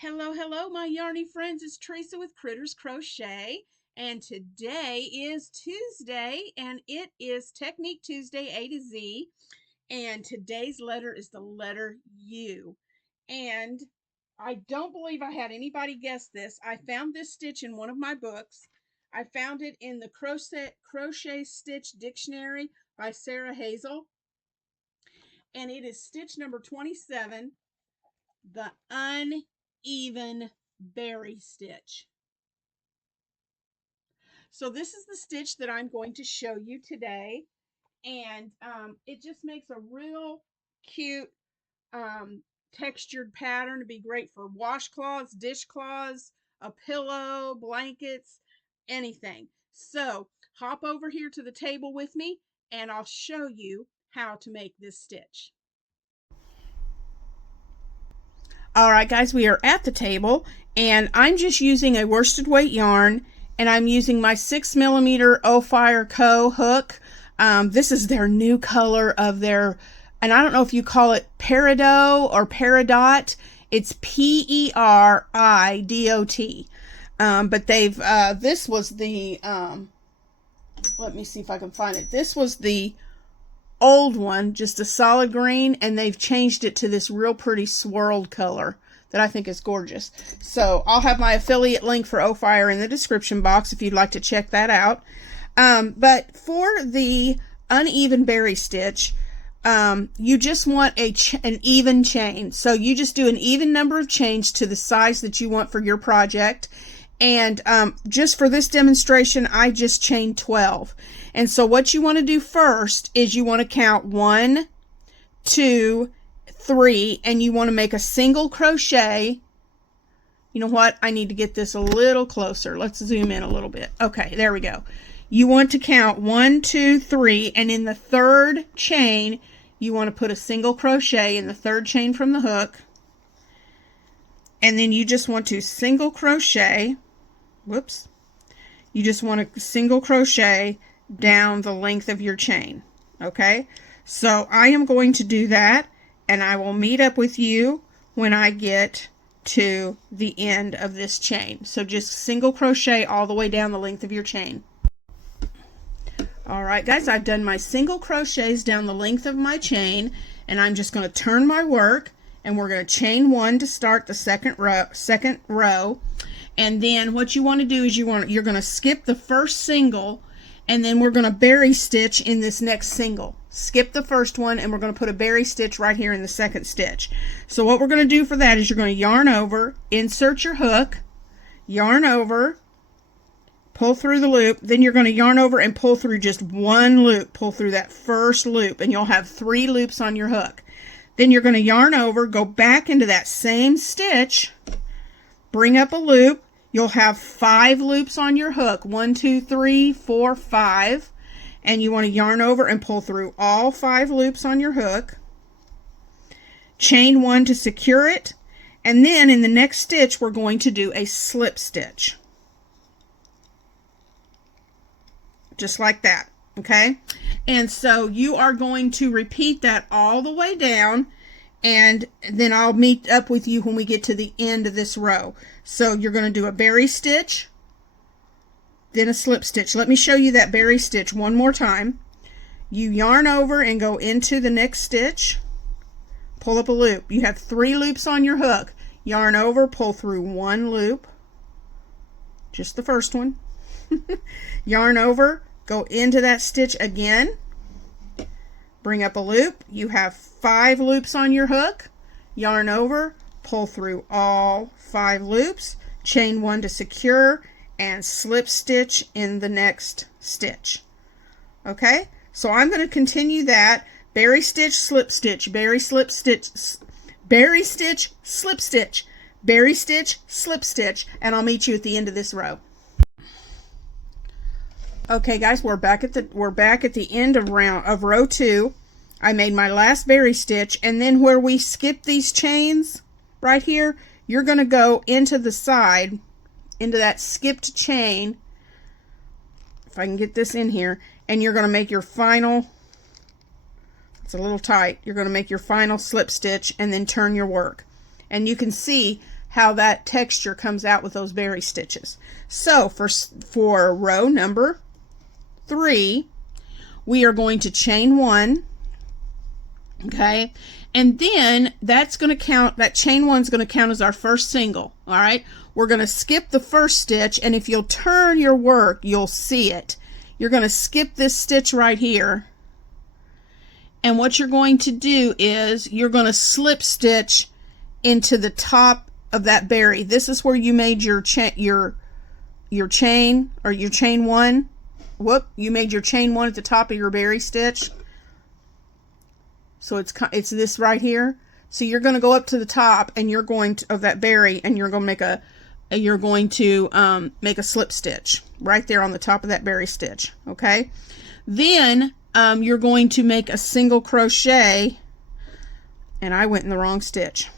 Hello, hello, my yarny friends. It's Teresa with Critters Crochet, and today is Tuesday, and it is Technique Tuesday A to Z, and today's letter is the letter U. And I don't believe I had anybody guess this. I found this stitch in one of my books. I found it in the Crochet Stitch Dictionary by Sarah Hazel, and it is stitch number 27, the uneven berry stitch. So this is the stitch that I'm going to show you today, and it just makes a real cute textured pattern to be great for washcloths, dishcloths, a pillow, blankets, anything. So hop over here to the table with me and I'll show you how to make this stitch. All right, guys, we are at the table, and I'm just using a worsted weight yarn, and I'm using my 6mm OphireCo hook. This is their new color of their, and I don't know if you call it peridot or peridot. It's Peridot. But they've, this was the, let me see if I can find it. This was the old one, just a solid green, and they've changed it to this real pretty swirled color that I think is gorgeous. So I'll have my affiliate link for Ophire in the description box if you'd like to check that out. But for the uneven berry stitch, you just want an even chain. So you just do an even number of chains to the size that you want for your project. And just for this demonstration, I just chained 12. And so what you want to do first is you want to count 1, 2, 3, and you want to make a single crochet. You know what? I need to get this a little closer. Let's zoom in a little bit. Okay, there we go. You want to count 1, 2, 3, and in the third chain, you want to put a single crochet in the third chain from the hook. And then you just want to single crochet. Whoops. You just want to single crochet down the length of your chain. Okay, so I am going to do that, and I will meet up with you when I get to the end of this chain. So just single crochet all the way down the length of your chain. All right, guys, I've done my single crochets down the length of my chain, and I'm just going to turn my work, and we're going to chain 1 to start the second row. And then what you want to do is you're going to skip the first single, and then we're going to berry stitch in this next single. Skip the first one, and we're going to put a berry stitch right here in the second stitch. So what we're going to do for that is you're going to yarn over, insert your hook, yarn over, pull through the loop, then you're going to yarn over and pull through just one loop. Pull through that first loop, and you'll have 3 loops on your hook. Then you're going to yarn over, go back into that same stitch, bring up a loop. You'll have 5 loops on your hook. 1, 2, 3, 4, 5. And you want to yarn over and pull through all 5 loops on your hook. Chain 1 to secure it. And then in the next stitch, we're going to do a slip stitch. Just like that. Okay? And so you are going to repeat that all the way down. And then I'll meet up with you when we get to the end of this row. So you're going to do a berry stitch, then a slip stitch. Let me show you that berry stitch one more time. You yarn over and go into the next stitch, pull up a loop. You have 3 loops on your hook. Yarn over, pull through 1 loop, just the first one. Yarn over, go into that stitch again, bring up a loop. You have 5 loops on your hook. Yarn over, pull through all 5 loops, chain 1 to secure, and slip stitch in the next stitch. Okay, so I'm going to continue that. Berry stitch, slip stitch, berry slip stitch, berry stitch, slip stitch, berry stitch, slip stitch, and I'll meet you at the end of this row. Okay, guys, we're back at the end of row 2. I made my last berry stitch, and then where we skip these chains right here, you're going to go into the side, into that skipped chain, if I can get this in here, and you're going to make your final, it's a little tight, you're going to make your final slip stitch and then turn your work. And you can see how that texture comes out with those berry stitches. So for row number 3, we are going to chain 1, okay, and then that's going to count, that chain 1 is going to count as our first single. All right, we're going to skip the first stitch, and if you'll turn your work, you'll see it. You're going to skip this stitch right here, and what you're going to do is you're going to slip stitch into the top of that berry. This is where you made your chain, your chain, or your chain 1. Whoop, you made your chain 1 at the top of your berry stitch. So it's this right here. So you're going to go up to the top, and you're going to, of that berry, and you're going to make a slip stitch right there on the top of that berry stitch. Okay, then you're going to make a single crochet, and I went in the wrong stitch.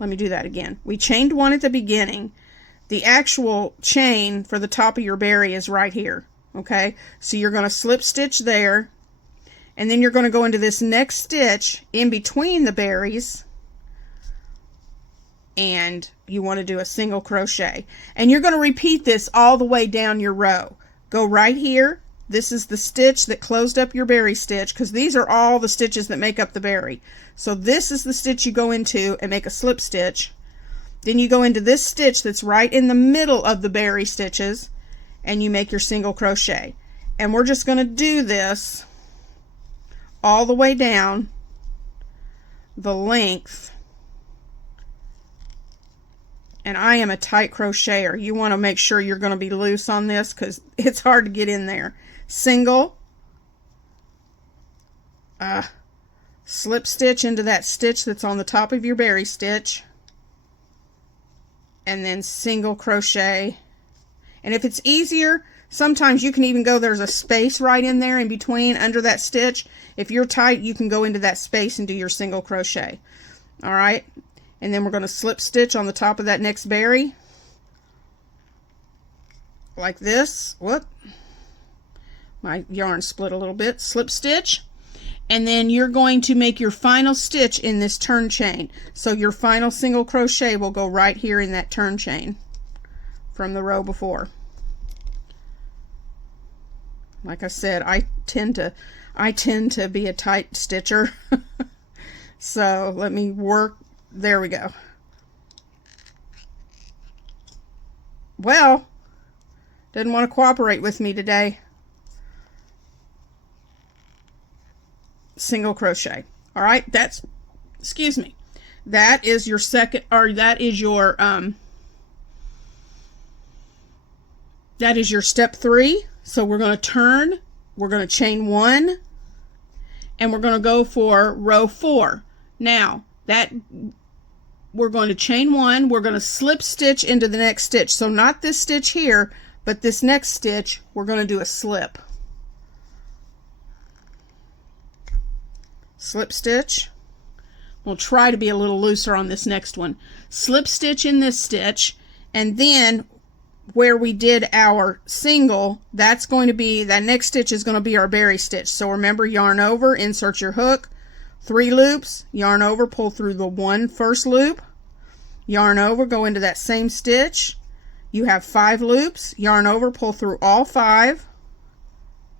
Let me do that again. We chained 1 at the beginning. The actual chain for the top of your berry is right here. Okay, so you're going to slip stitch there, and then you're going to go into this next stitch in between the berries, and you want to do a single crochet, and you're going to repeat this all the way down your row. Go right here. This is the stitch that closed up your berry stitch, because these are all the stitches that make up the berry. So this is the stitch you go into and make a slip stitch. Then you go into this stitch that's right in the middle of the berry stitches, and you make your single crochet. And we're just going to do this all the way down the length. And I am a tight crocheter. You want to make sure you're going to be loose on this, because it's hard to get in there. Single, slip stitch into that stitch that's on the top of your berry stitch, and then single crochet. And if it's easier, sometimes you can even go, there's a space right in there in between under that stitch. If you're tight, you can go into that space and do your single crochet. All right, and then we're going to slip stitch on the top of that next berry like this. Whoop, my yarn split a little bit. Slip stitch, and then you're going to make your final stitch in this turn chain. So your final single crochet will go right here in that turn chain from the row before. Like I said, I tend to be a tight stitcher. So let me work. There we go. Well, didn't want to cooperate with me today. Single crochet. All right, that's, excuse me, that is your second, or that is your step 3. So we're going to turn, we're going to chain 1, and we're going to go for row 4. Now that we're going to chain 1, we're going to slip stitch into the next stitch. So not this stitch here, but this next stitch, we're going to do a slip. Slip stitch. We'll try to be a little looser on this next one. Slip stitch in this stitch, and then where we did our single, that's going to be, that next stitch is going to be our berry stitch. So remember, yarn over, insert your hook, 3 loops, yarn over, pull through the first loop, yarn over, go into that same stitch. You have 5 loops, yarn over, pull through all 5.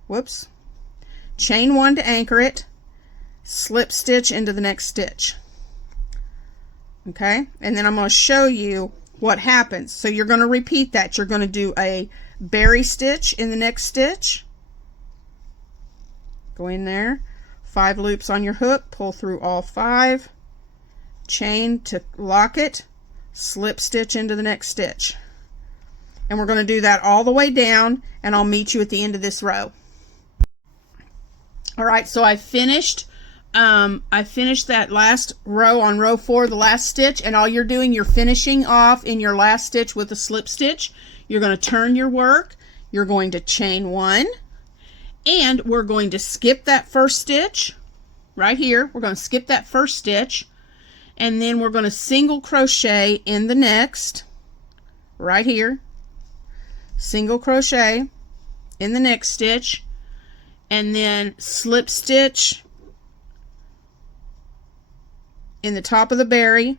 Whoops. Chain 1 to anchor it. Slip stitch into the next stitch. Okay, and then I'm going to show you what happens. So you're going to repeat that. You're going to do a berry stitch in the next stitch. Go in there, 5 loops on your hook, pull through all 5, chain to lock it, slip stitch into the next stitch. And we're going to do that all the way down, and I'll meet you at the end of this row. All right, so I finished that last row on row 4, the last stitch, and all you're doing, you're finishing off in your last stitch with a slip stitch. You're going to turn your work, you're going to chain 1, and we're going to skip that first stitch right here. We're going to skip that first stitch, and then we're going to single crochet in the next, right here, single crochet in the next stitch, and then slip stitch in the top of the berry,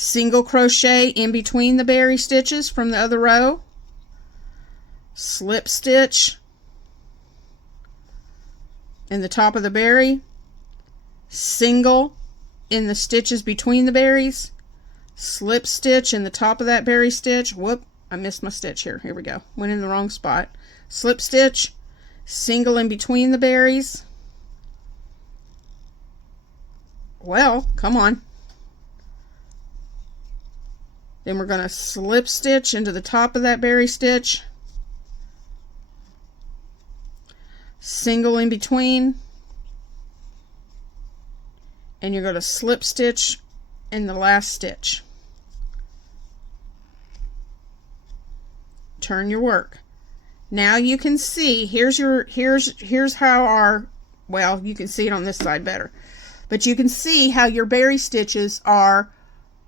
single crochet in between the berry stitches from the other row, slip stitch in the top of the berry, single in the stitches between the berries, slip stitch in the top of that berry stitch. Whoop, I missed my stitch here. Here we go. Went in the wrong spot. Slip stitch, single in between the berries. Well, come on. Then we're going to slip stitch into the top of that berry stitch, single in between, and you're going to slip stitch in the last stitch. Turn your work. Now you can see, here's how our, well, you can see it on this side better, but you can see how your berry stitches are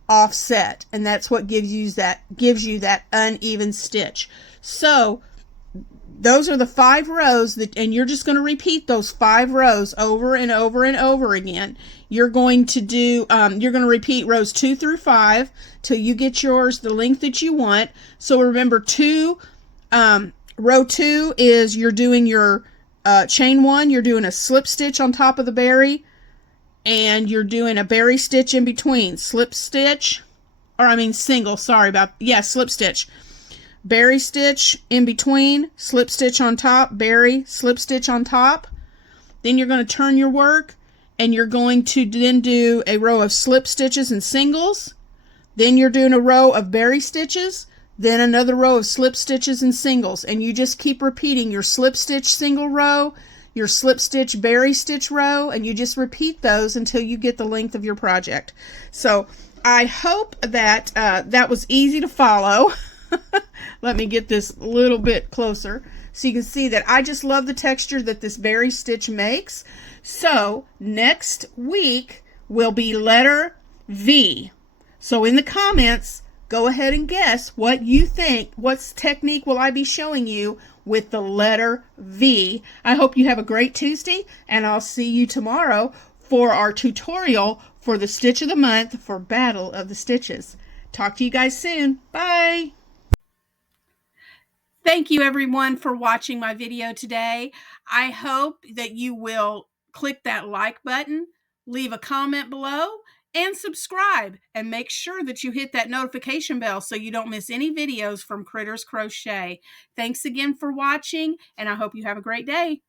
offset, and that's what gives you that uneven stitch. So those are the 5 rows that, and you're just going to repeat those 5 rows over and over and over again. You're going to do you're going to repeat rows 2 through 5 till you get yours the length that you want. So remember, row 2 is you're doing your chain 1, you're doing a slip stitch on top of the berry, and you're doing a berry stitch in between. Slip stitch, or I mean single, sorry about, yeah, slip stitch. Berry stitch in between, slip stitch on top, berry, slip stitch on top. Then you're going to turn your work, and you're going to then do a row of slip stitches and singles. Then you're doing a row of berry stitches, then another row of slip stitches and singles. And you just keep repeating your slip stitch single row, your slip stitch berry stitch row, and you just repeat those until you get the length of your project. So I hope that that was easy to follow. Let me get this a little bit closer so you can see that I just love the texture that this berry stitch makes. So next week will be letter V. So in the comments, go ahead and guess what you think. What technique will I be showing you with the letter V? I hope you have a great Tuesday, and I'll see you tomorrow for our tutorial for the stitch of the month for Battle of the Stitches. Talk to you guys soon. Bye. Thank you everyone for watching my video today. I hope that you will click that like button, leave a comment below, and subscribe, and make sure that you hit that notification bell so you don't miss any videos from Critters Crochet. Thanks again for watching, and I hope you have a great day.